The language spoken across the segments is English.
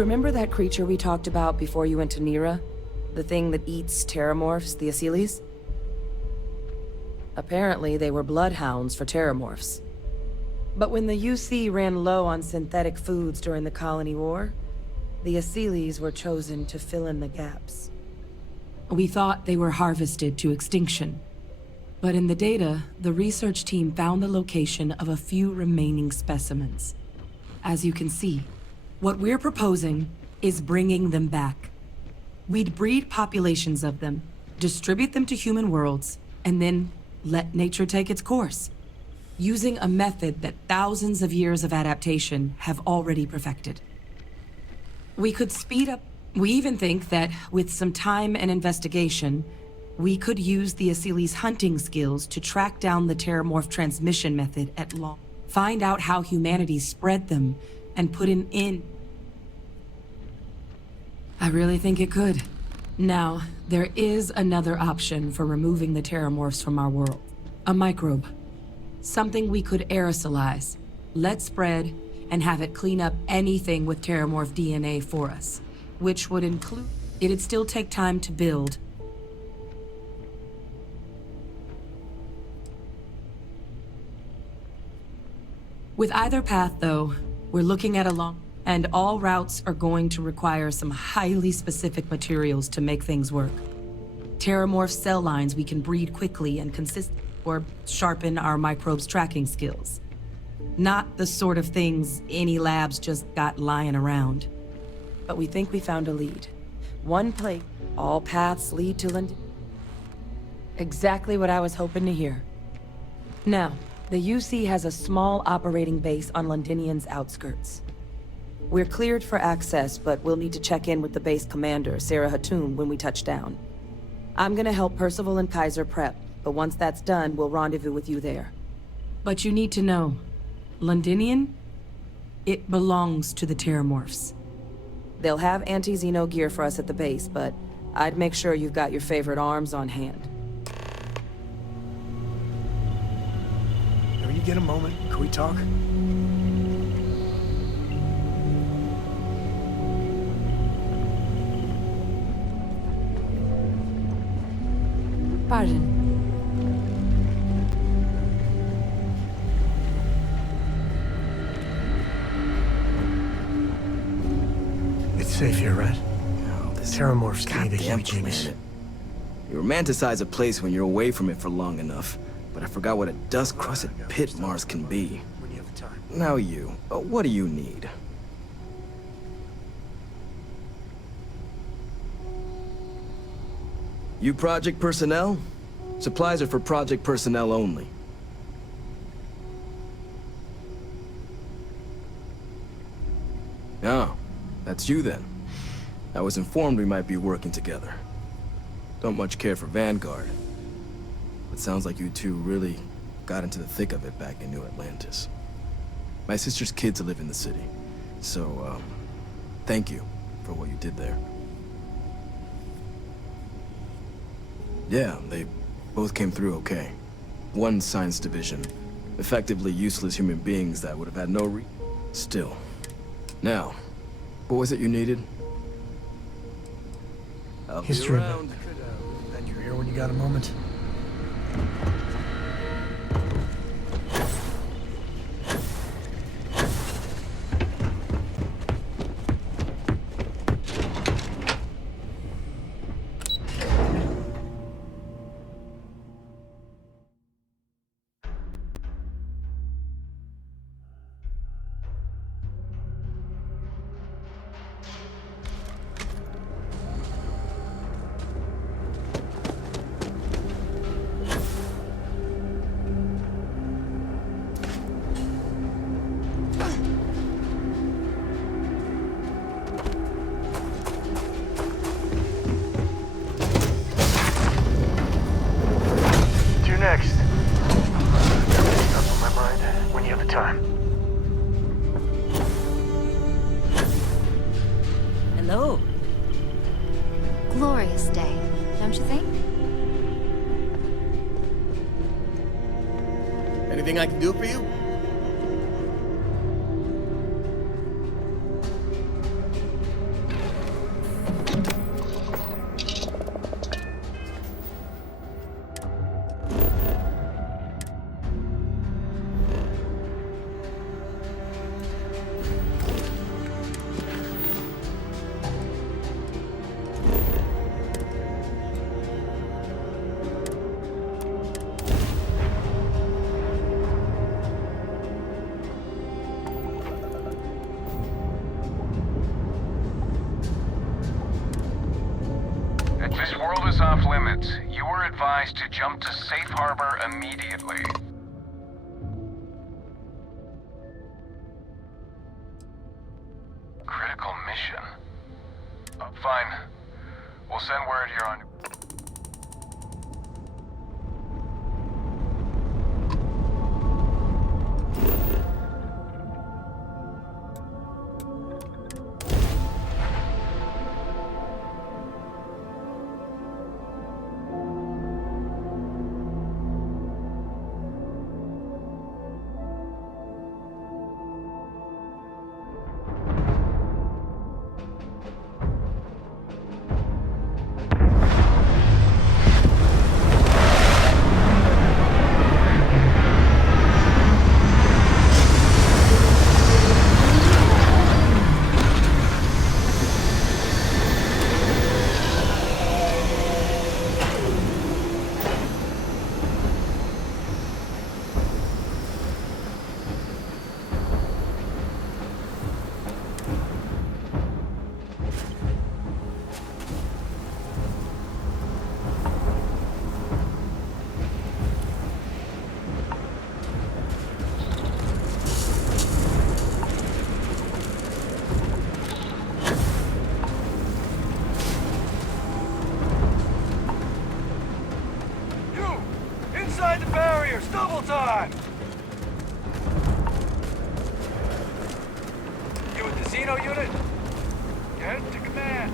remember that creature we talked about before you went to Nira? The thing that eats terramorphs, the Asylees? Apparently, they were bloodhounds for terramorphs. But when the UC ran low on synthetic foods during the Colony War, the Asylees were chosen to fill in the gaps. We thought they were harvested to extinction. But in the data, the research team found the location of a few remaining specimens. As you can see, what we're proposing is bringing them back. We'd breed populations of them, distribute them to human worlds, and then let nature take its course, using a method that thousands of years of adaptation have already perfected. We could speed up. We even think that with some time and investigation, we could use the Asylees' hunting skills to track down the terramorph transmission method at law. Find out how humanity spread them, and put an end. I really think it could. Now, there is another option for removing the terramorphs from our world. A microbe. Something we could aerosolize, let spread, and have it clean up anything with terramorph DNA for us. Which would include... It'd still take time to build. With either path, though, we're looking at a long... And all routes are going to require some highly specific materials to make things work. Terramorph cell lines we can breed quickly and or sharpen our microbes' tracking skills. Not the sort of things any labs just got lying around. But we think we found a lead. One place, all paths lead to London. Exactly what I was hoping to hear. Now, the UC has a small operating base on Londinian's outskirts. We're cleared for access, but we'll need to check in with the base commander, Sarah Hatoum, when we touch down. I'm gonna help Percival and Kaiser prep, but once that's done, we'll rendezvous with you there. But you need to know, Londinian? It belongs to the Terramorphs. They'll have anti-Xeno gear for us at the base, but I'd make sure you've got your favorite arms on hand. When you get a moment, can we talk? Pardon. It's safe here, right? No, this Terramorphs can't goddamn eat James. planet. You romanticize a place when you're away from it for long enough, but I forgot what a dust-crusted pit Mars can be. When you have the time. Now you, what do you need? You project personnel? Supplies are for project personnel only. Oh, that's you then. I was informed we might be working together. Don't much care for Vanguard. But sounds like you two really got into the thick of it back in New Atlantis. My sister's kids live in the city, so, thank you for what you did there. Yeah, they both came through okay. One science division, effectively useless human beings that would have had no Still. Now, what was it you needed? I'll History be of around. that you're here when you got a moment. Next. Stuff on my mind when you have the time. Hello. Glorious day, don't you think? Anything I can do for you? off limits. You were advised to jump to safe harbor immediately. Critical mission. Oh, fine. We'll send word you're on. Inside the barriers, double time! You with the Xeno unit? Head to command.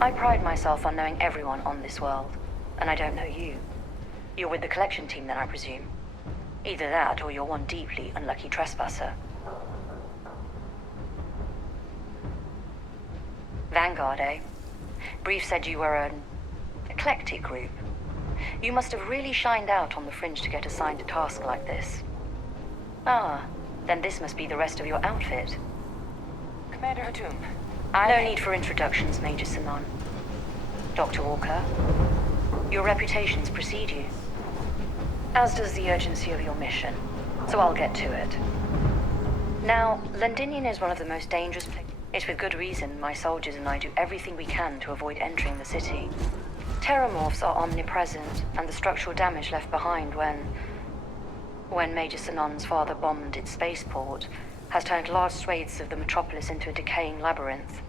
I pride myself on knowing everyone on this world, and I don't know you. You're with the collection team then, I presume. Either that, or you're one deeply unlucky trespasser. Vanguard, eh? Brief said you were an eclectic group. You must have really shined out on the fringe to get assigned a task like this. Ah, then this must be the rest of your outfit. Commander Hatum, No need for introductions, Major Sanon. Dr. Walker, your reputations precede you. As does the urgency of your mission, so I'll get to it. Now, Londinium is one of the most dangerous places. It's with good reason my soldiers and I do everything we can to avoid entering the city. Terramorphs are omnipresent, and the structural damage left behind when Major Sanon's father bombed its spaceport has turned large swathes of the metropolis into a decaying labyrinth.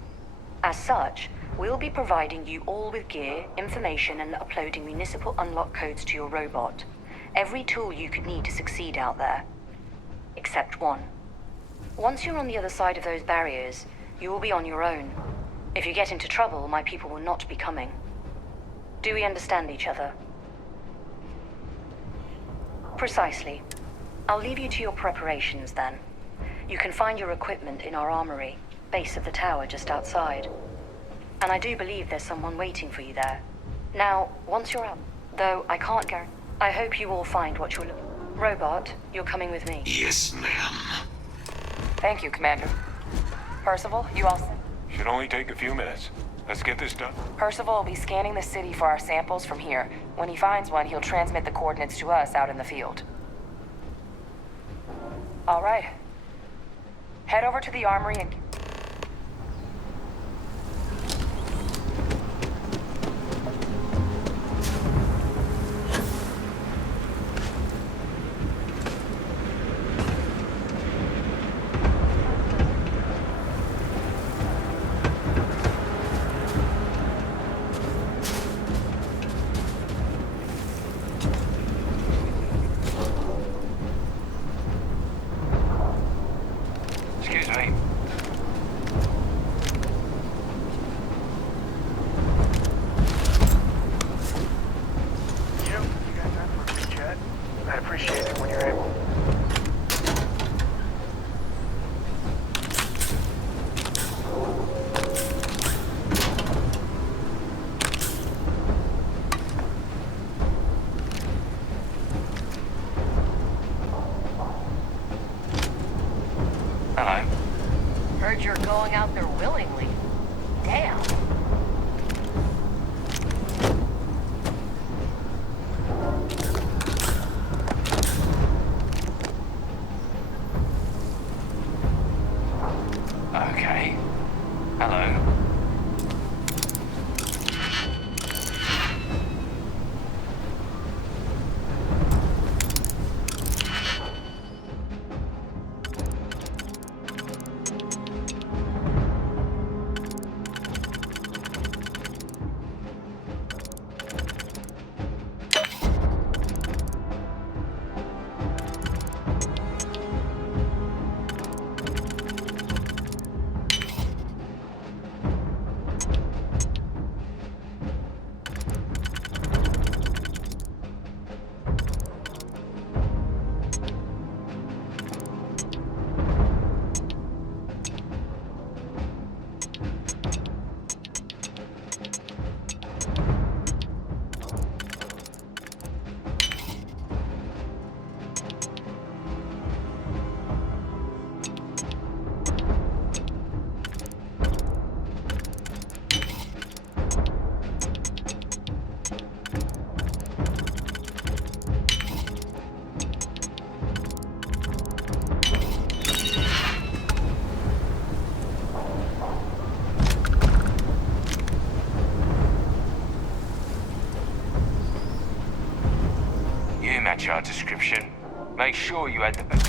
As such, we'll be providing you all with gear, information, and uploading municipal unlock codes to your robot. Every tool you could need to succeed out there. Except one. Once you're on the other side of those barriers, you will be on your own. If you get into trouble, my people will not be coming. Do we understand each other? Precisely. I'll leave you to your preparations then. You can find your equipment in our armory, base of the tower just outside. And I do believe there's someone waiting for you there. Now, once you're out, though I can't guarantee, I hope you all find what you're looking for. Robot, you're coming with me. Yes, ma'am. Thank you, Commander. Percival, you all set? Should only take a few minutes. Let's get this done. Percival will be scanning the city for our samples from here. When he finds one, he'll transmit the coordinates to us out in the field. All right. Head over to the armory and... Excuse me. willingly. Damn. Okay. Hello. You match our description. Make sure you add the...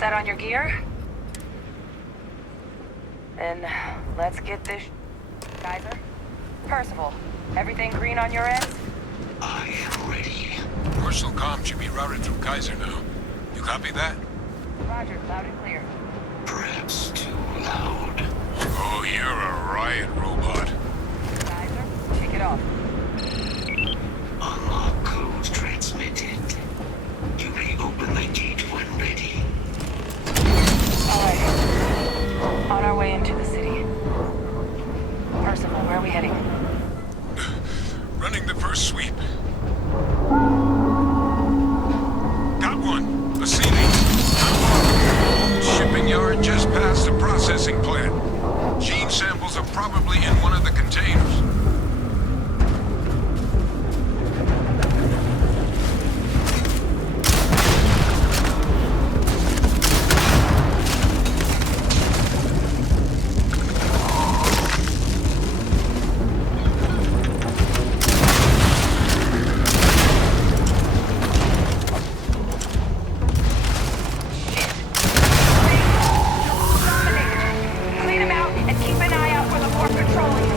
set on your gear? Then let's get this Kaiser? Percival, everything green on your end? I am ready. Personal comm should be routed through Kaiser now. You copy that? Roger, loud and clear. Perhaps too loud. Oh, you're a riot robot. Kaiser, kick it off. Unlock code transmitted. You may open the gate when ready. Alright. On our way into the city. Percival, where are we heading? Running the first sweep. Got one. A Sealy. Shipping yard just past the processing plant. Gene samples are probably in one of the containers. Clean him out and keep an eye out for the more patrolling him.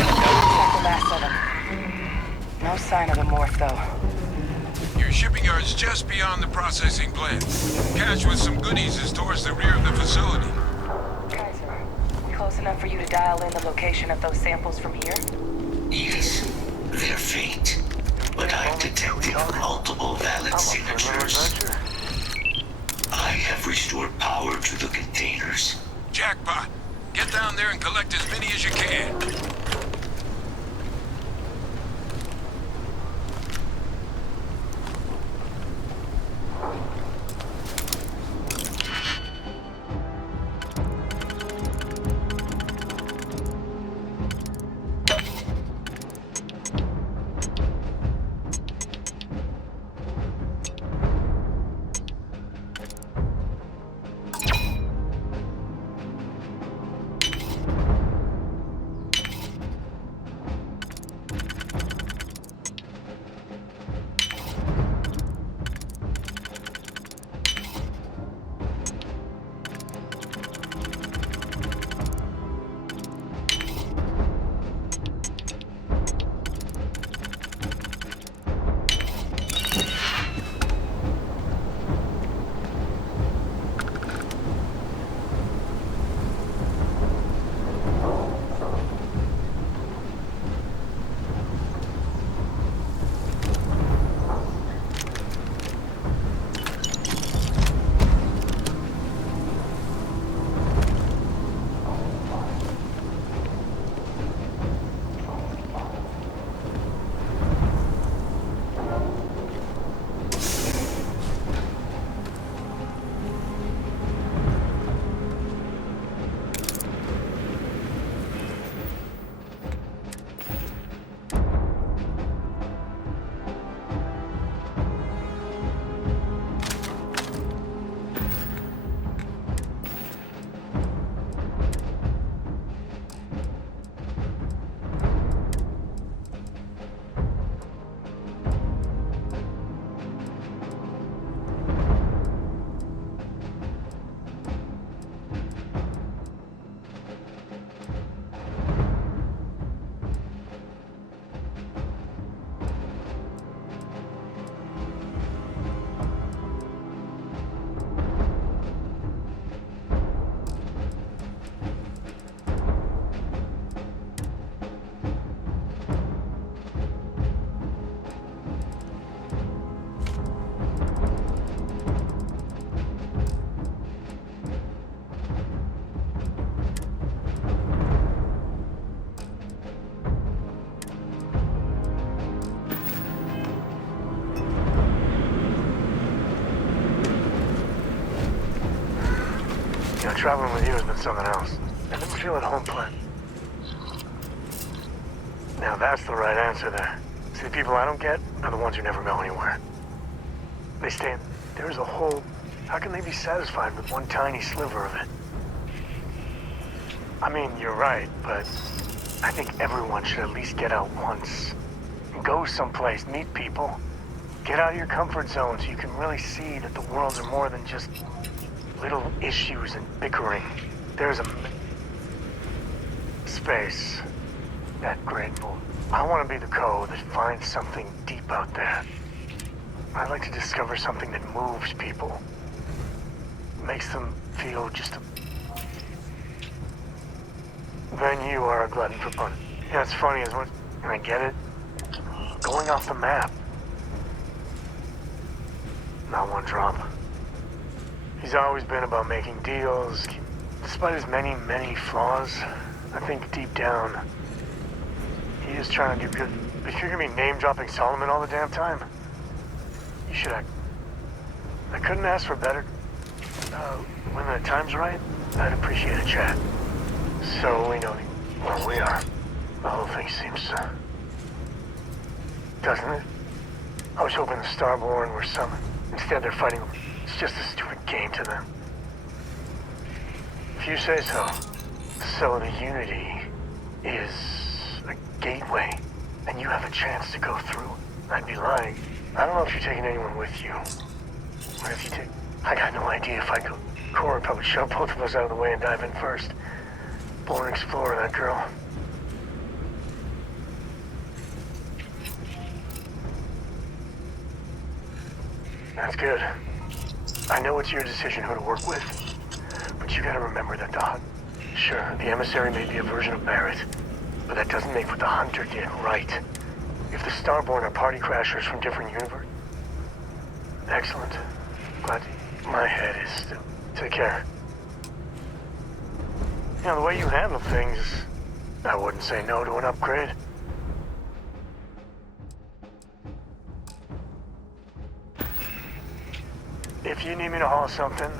Check the last of them. No sign of the morph, though. Your shipping yard's just beyond the processing plant. Cache with some goodies is towards the rear of the facility. Kaiser, close enough for you to dial in the location of those samples from here? Yes, they're faint, but I've detected multiple valid signatures. I have restored power to the containers. Jackpot. Get down there and collect as many as you can. Traveling with you has been something else. I never feel at home playing. Now that's the right answer there. See, the people I don't get are the ones who never go anywhere. They stand. There's a whole... How can they be satisfied with one tiny sliver of it? I mean, you're right, but I think everyone should at least get out once. Go someplace, meet people. Get out of your comfort zone so you can really see that the worlds are more than just little issues and bickering. There's a space, that grateful. I want to be the code that finds something deep out there. I'd like to discover something that moves people. Makes them feel just a... Then you are a glutton for fun. Yeah, it's funny as what... And I get it. Going off the map. Not one drop. He's always been about making deals. Despite his many, many flaws, I think deep down, he is trying to do good. But if you're gonna be name-dropping Solomon all the damn time, you should act. I couldn't ask for better. When the time's right, I'd appreciate a chat. So we know where we are. The whole thing seems, doesn't it? I was hoping the Starborn were some. Instead, they're fighting. It's just a stupid game to them. If you say so. So the Unity is a gateway, and you have a chance to go through. I'd be lying. I don't know if you're taking anyone with you. What if you take... I got no idea if I could. Cora would probably shove both of us out of the way and dive in first. Born explorer, that girl. That's good. I know it's your decision who to work with, but you gotta remember that the hunt... Sure, the emissary may be a version of Barrett, but that doesn't make what the Hunter did right. If the Starborn are party crashers from different universes... Excellent. Glad my head is still... Take care. You know, the way you handle things, I wouldn't say no to an upgrade. If you need me to haul something...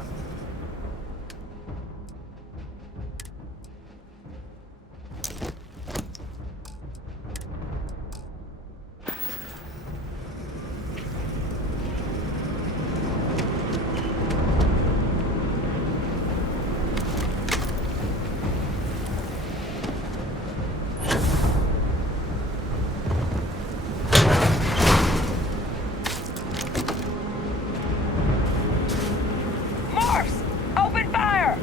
Open fire!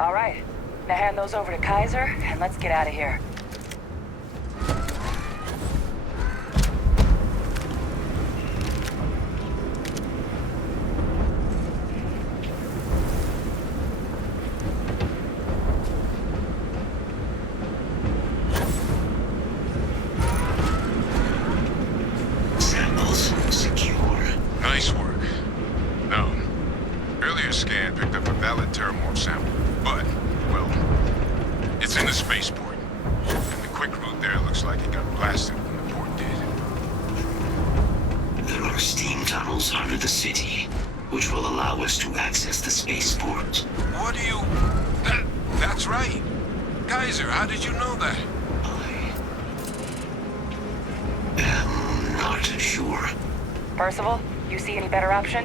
All right. Now hand those over to Kaiser, and let's get out of here. valid Terramorph sample, but, well, it's in the spaceport. And the quick route there looks like it got blasted when the port did. There are steam tunnels under the city, which will allow us to access the spaceport. What do you... That's right. Kaiser, how did you know that? I am not sure. Percival, you see any better option?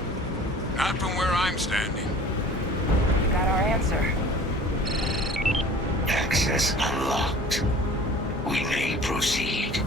Not from where I'm standing. You got our answer. Access unlocked. We may proceed.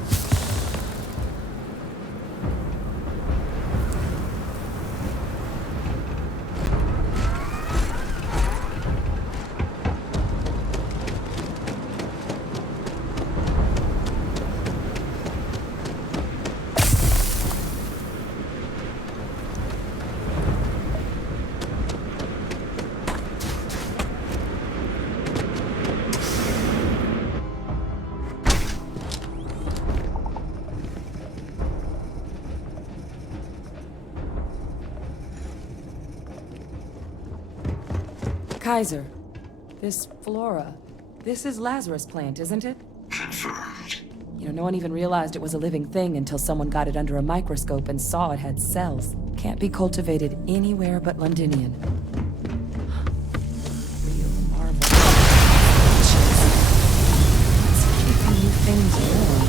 Kaiser, this flora, this is Lazarus plant, isn't it? Confirmed. You know, no one even realized it was a living thing until someone got it under a microscope and saw it had cells. Can't be cultivated anywhere but Londinian. Real marvel. It's keeping you things warm.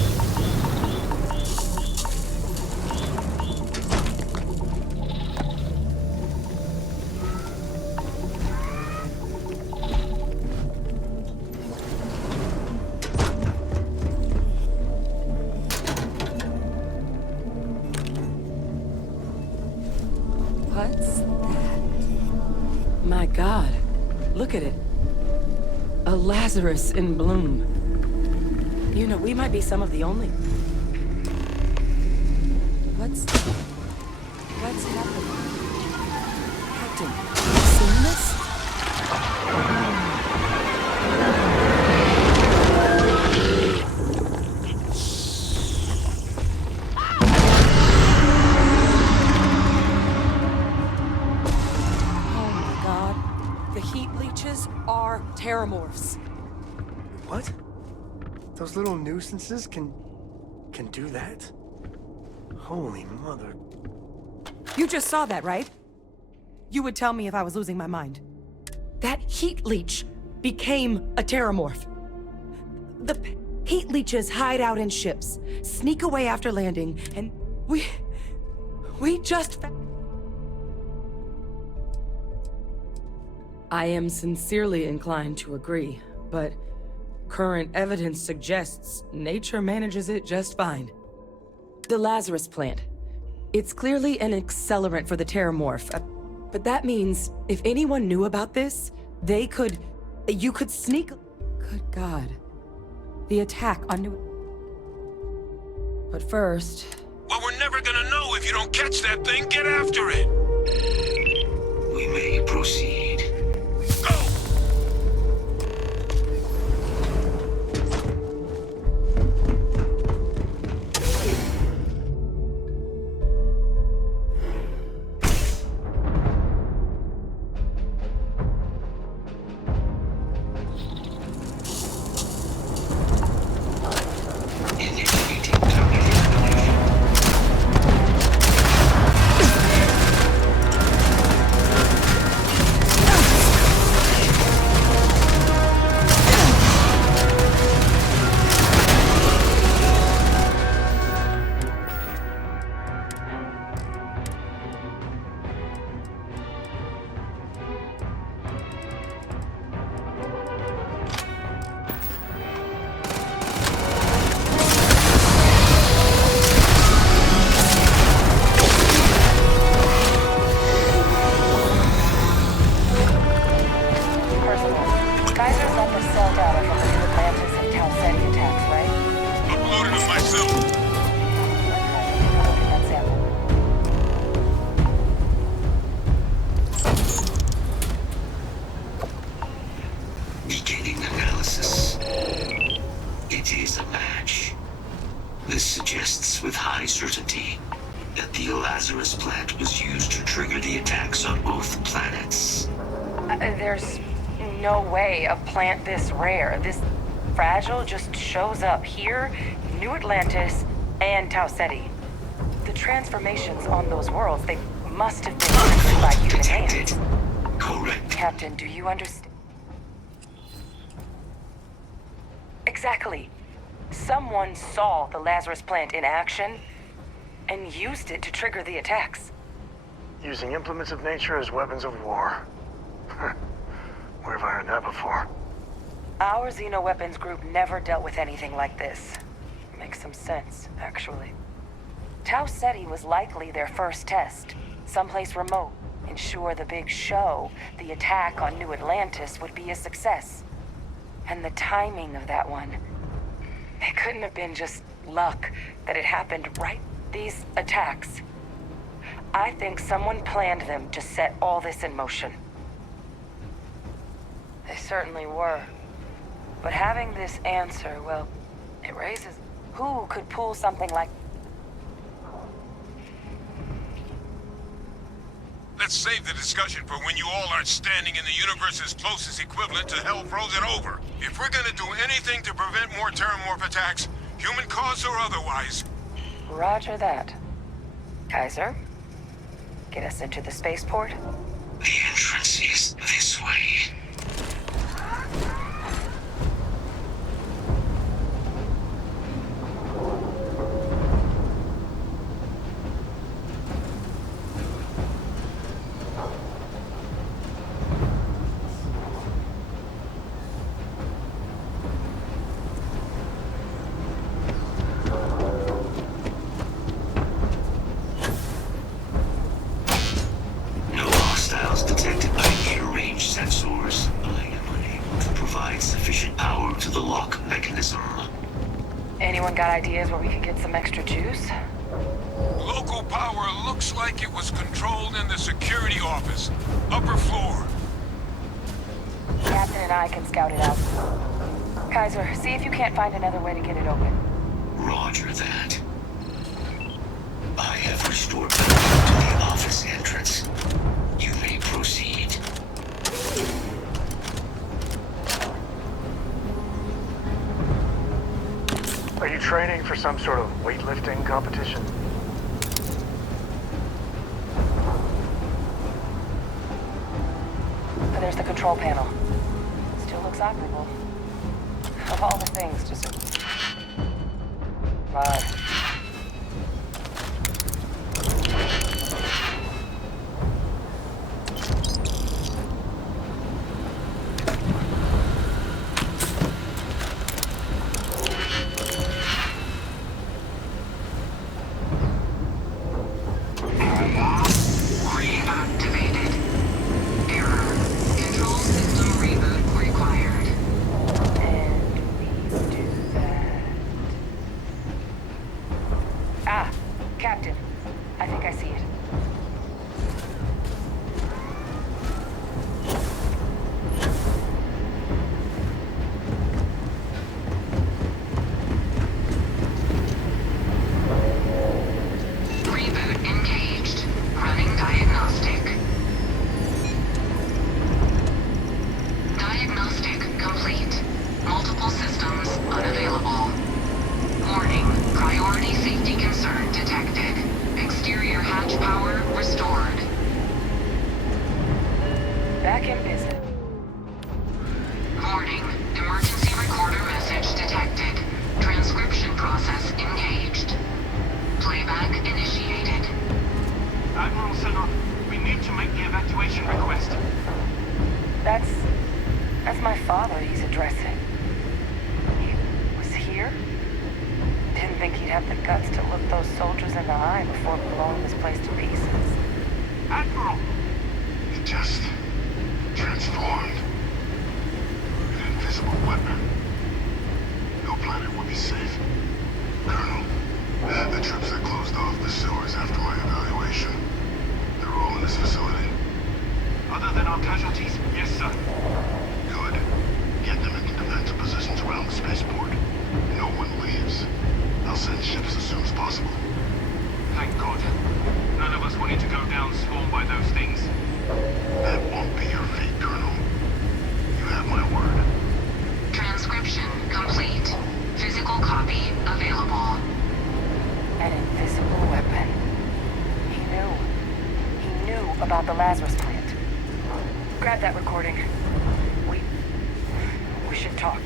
What's that? My God, look at it. A Lazarus in bloom. You know, we might be some of the only... What's happening? Captain, have you seen this? Are Terramorphs. What? Those little nuisances can do that? Holy mother. You just saw that, right? You would tell me if I was losing my mind. That heat leech became a Terramorph. The heat leeches hide out in ships, sneak away after landing, and we just... I am sincerely inclined to agree, but current evidence suggests nature manages it just fine. The Lazarus plant. It's clearly an accelerant for the Terramorph, but that means if anyone knew about this, you could sneak... Good God. The attack on New... But first... Well, we're never gonna know if you don't catch that thing. Get after it! We may proceed. Go! Initiating target elimination. This suggests with high certainty that the Lazarus plant was used to trigger the attacks on both planets. There's no way a plant this rare, this fragile, just shows up here, New Atlantis, and Tau Ceti. The transformations on those worlds, they must have been triggered by human Detected. hands. Correct. Captain, do you understand? Exactly. Someone saw the Lazarus plant in action and used it to trigger the attacks. Using implements of nature as weapons of war. Where have I heard that before? Our Xenoweapons group never dealt with anything like this. Makes some sense, actually. Tau Ceti was likely their first test, someplace remote. Ensure the big show, the attack on New Atlantis, would be a success. And the timing of that one, it couldn't have been just luck that it happened right. These attacks, I think someone planned them to set all this in motion. They certainly were. But having this answer, well, it raises who could pull something like... Let's save the discussion for when you all aren't standing in the universe's closest equivalent to hell frozen over. If we're gonna do anything to prevent more Terramorph attacks, human cause or otherwise... Roger that. Kaiser, get us into the spaceport? The entrance is this way. No hostiles detected by near-range sensors. I am unable to provide sufficient power to the lock mechanism. Anyone got ideas where we could get some extra juice? Local power looks like it was controlled in the security office. Upper floor. Captain and I can scout it out. Kaiser, see if you can't find another way to get it open. Roger that. I have restored power to the office entrance. You may proceed. Are you training for some sort of weightlifting competition? But there's the control panel. Still looks operable. Of all the things, just a... Odd. Reactivated. Error. Control system reboot required. And we do that. Ah, Captain. I think I see it. Reboot engaged. Running diagnostic. Diagnostic complete. Multiple systems unavailable. Warning. Priority safety concern detected. Exterior hatch power restored. Back in business. Warning. Emergency recorder message detected. Transcription process engaged. Playback initiated. Admiral Sinon, we need to make the evacuation request. That's my father he's addressing. He was here? Didn't think he'd have the guts to look those soldiers in the eye before blowing this place to pieces. Admiral! It just transformed. An invisible weapon. No planet would be safe. Colonel, the troops that closed off the sewers after my evaluation, they're all in this facility. Other than our casualties? Yes, sir. Good. Get them into defensive positions around the spaceport. No one leaves. I'll send ships as soon as possible. Thank God. None of us wanted to go down swarmed by those things. That won't be your fate, Colonel. Lazarus plant. Grab that recording. We should talk.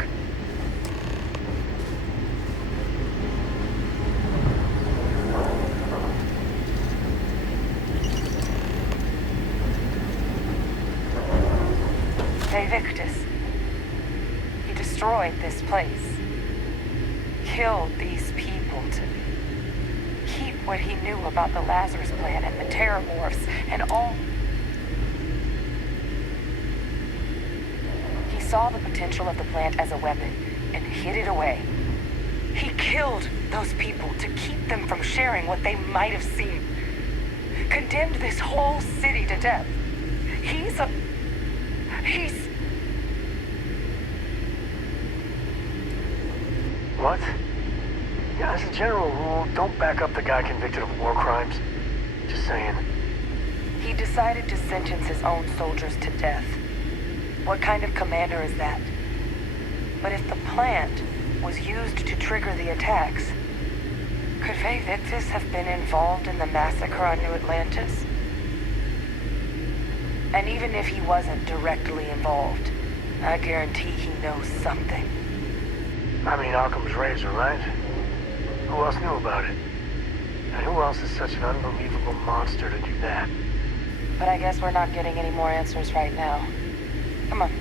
Hey, Victus. He destroyed this place. Killed these people to keep what he knew about the Lazarus plant and the Terramorphs and all. He saw the potential of the plant as a weapon and hid it away. He killed those people to keep them from sharing what they might have seen. Condemned this whole city to death. He's... What? Yeah, as a general rule, don't back up the guy convicted of war crimes. Just saying. He decided to sentence his own soldiers to death. What kind of commander is that? But if the plant was used to trigger the attacks, could Faye Victus have been involved in the massacre on New Atlantis? And even if he wasn't directly involved, I guarantee he knows something. I mean, Occam's razor, right? Who else knew about it? And who else is such an unbelievable monster to do that? But I guess we're not getting any more answers right now. Come on,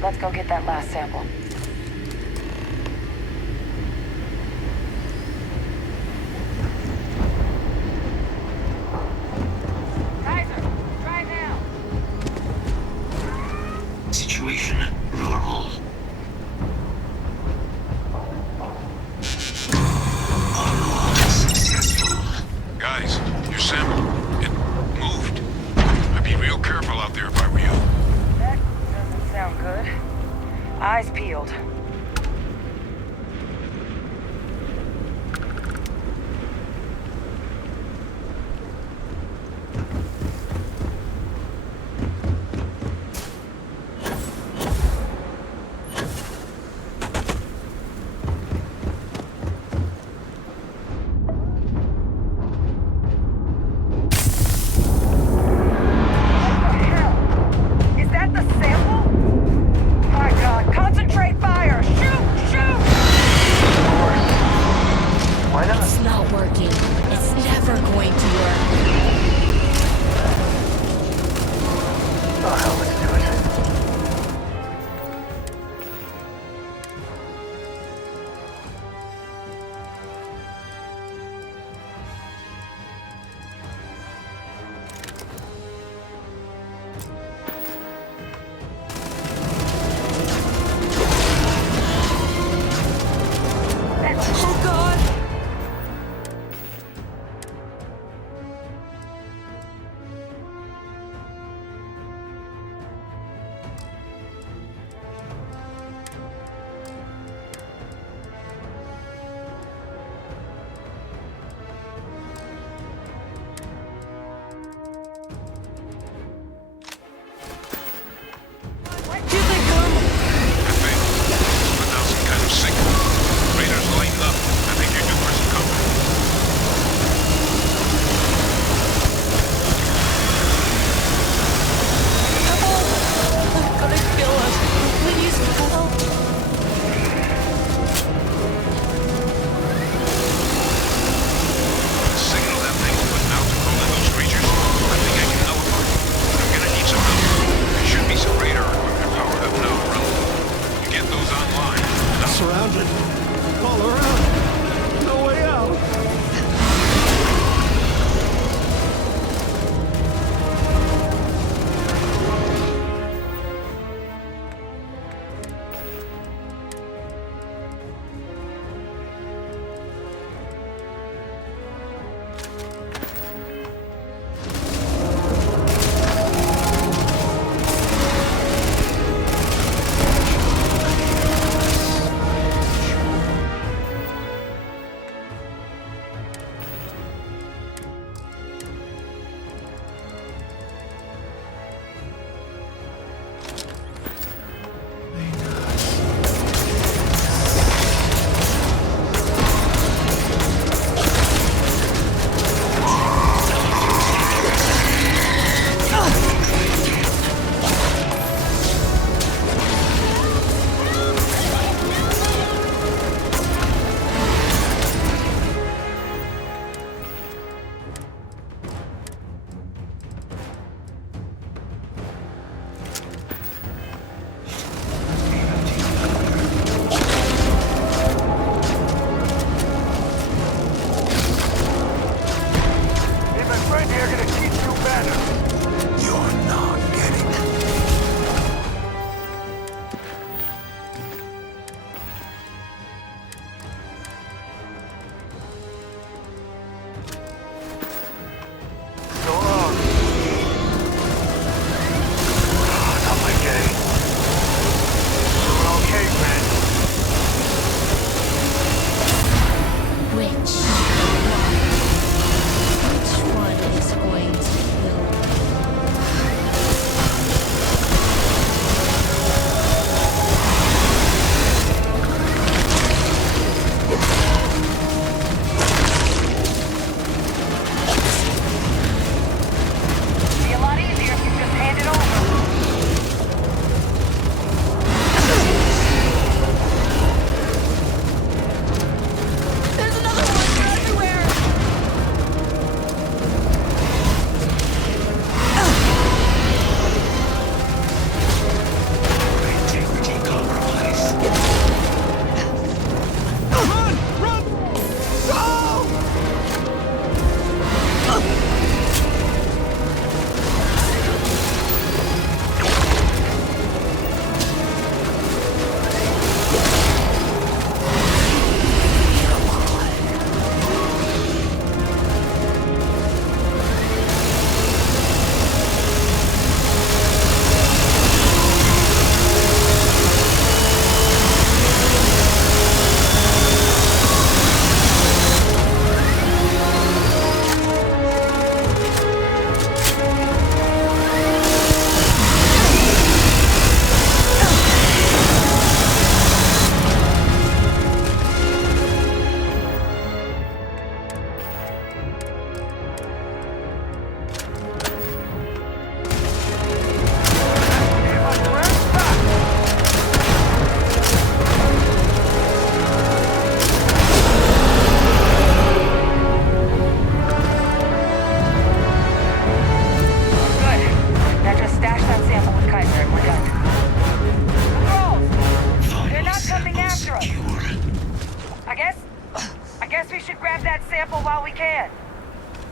let's go get that last sample. Kaiser, try now. Situation normal. Guys, your sample, it moved. I'd be real careful out there if I were you. That doesn't sound good. Eyes peeled. What the hell? Is that the sample? My God, concentrate fire!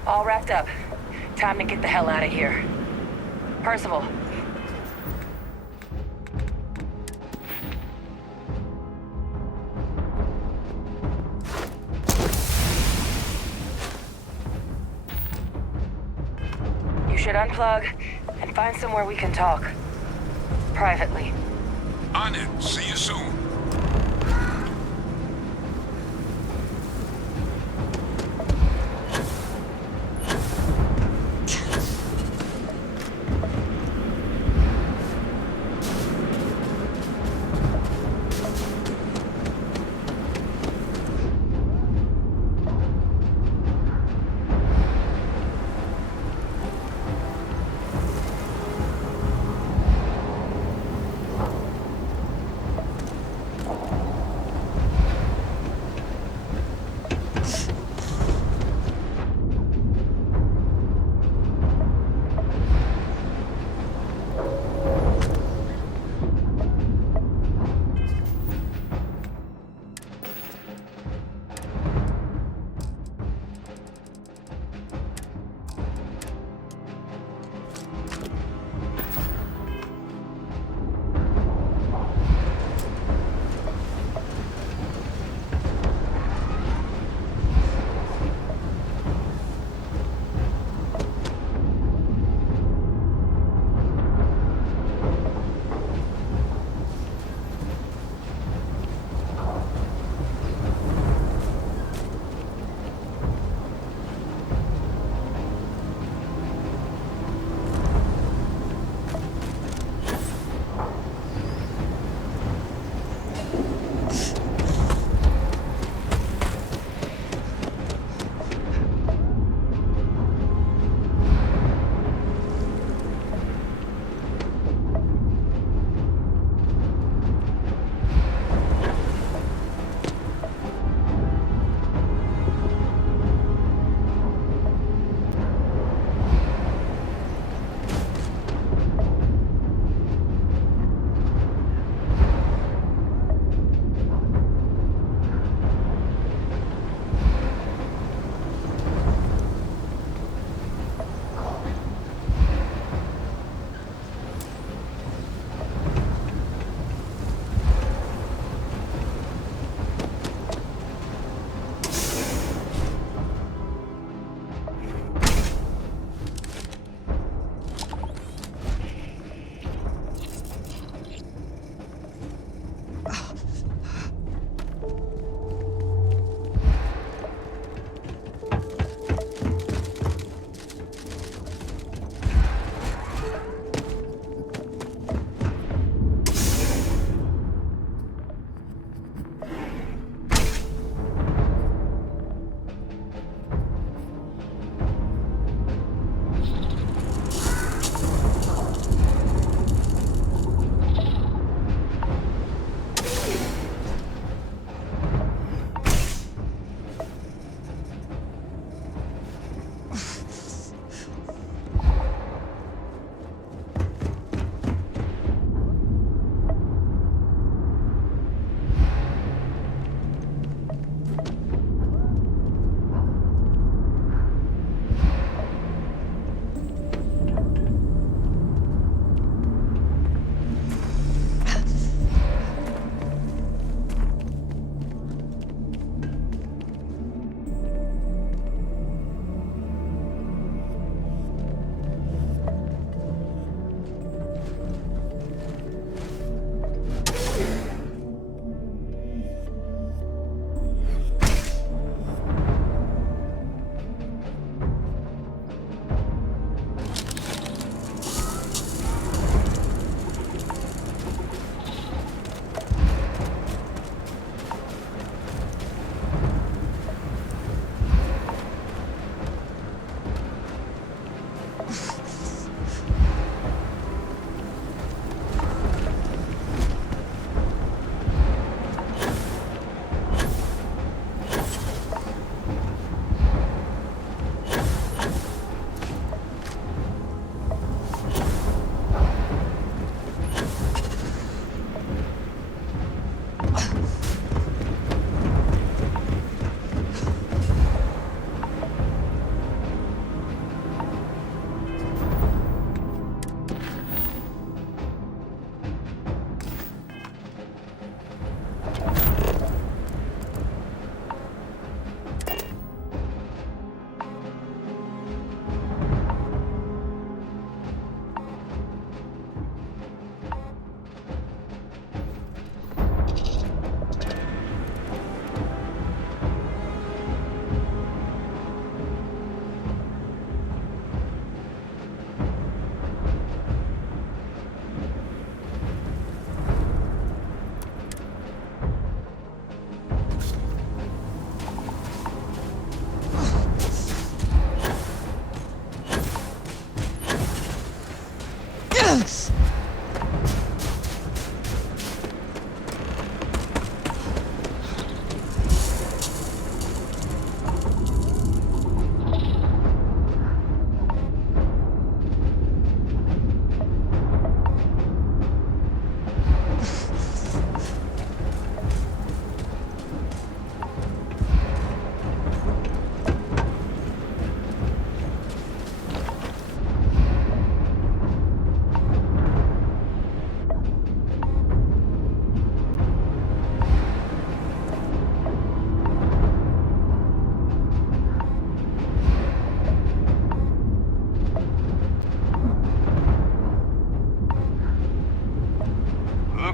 All wrapped up. Time to get the hell out of here. Percival. You should unplug and find somewhere we can talk. Privately. On it. See you soon.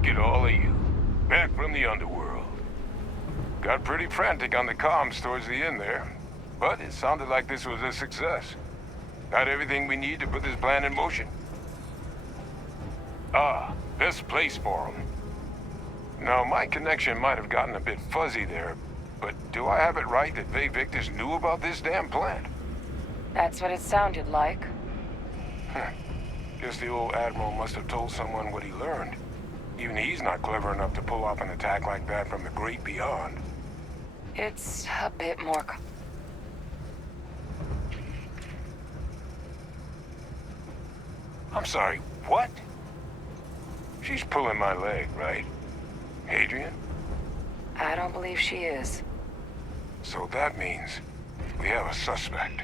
Look at all of you. Back from the underworld. Got pretty frantic on the comms towards the end there. But it sounded like this was a success. Got everything we need to put this plan in motion. Ah, best place for them. Now, my connection might have gotten a bit fuzzy there, but do I have it right that Vay Victus knew about this damn plan? That's what it sounded like. Guess the old Admiral must have told someone what he learned. Even he's not clever enough to pull off an attack like that from the great beyond. It's a bit more... I'm sorry, what? She's pulling my leg, right? Hadrian? I don't believe she is. So that means we have a suspect.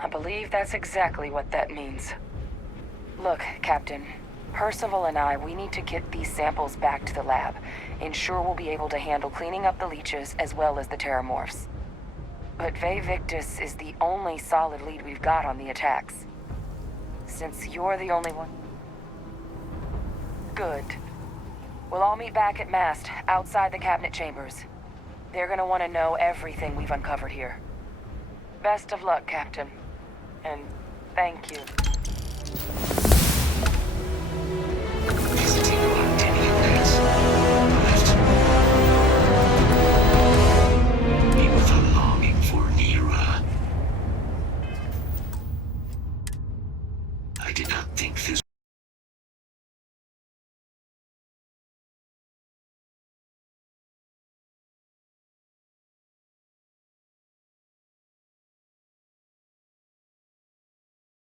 I believe that's exactly what that means. Look, Captain. Percival and I, we need to get these samples back to the lab. Ensure we'll be able to handle cleaning up the leeches as well as the terramorphs. But Vay Victus is the only solid lead we've got on the attacks. Since you're the only one... Good. We'll all meet back at Mast, outside the cabinet chambers. They're gonna want to know everything we've uncovered here. Best of luck, Captain. And thank you.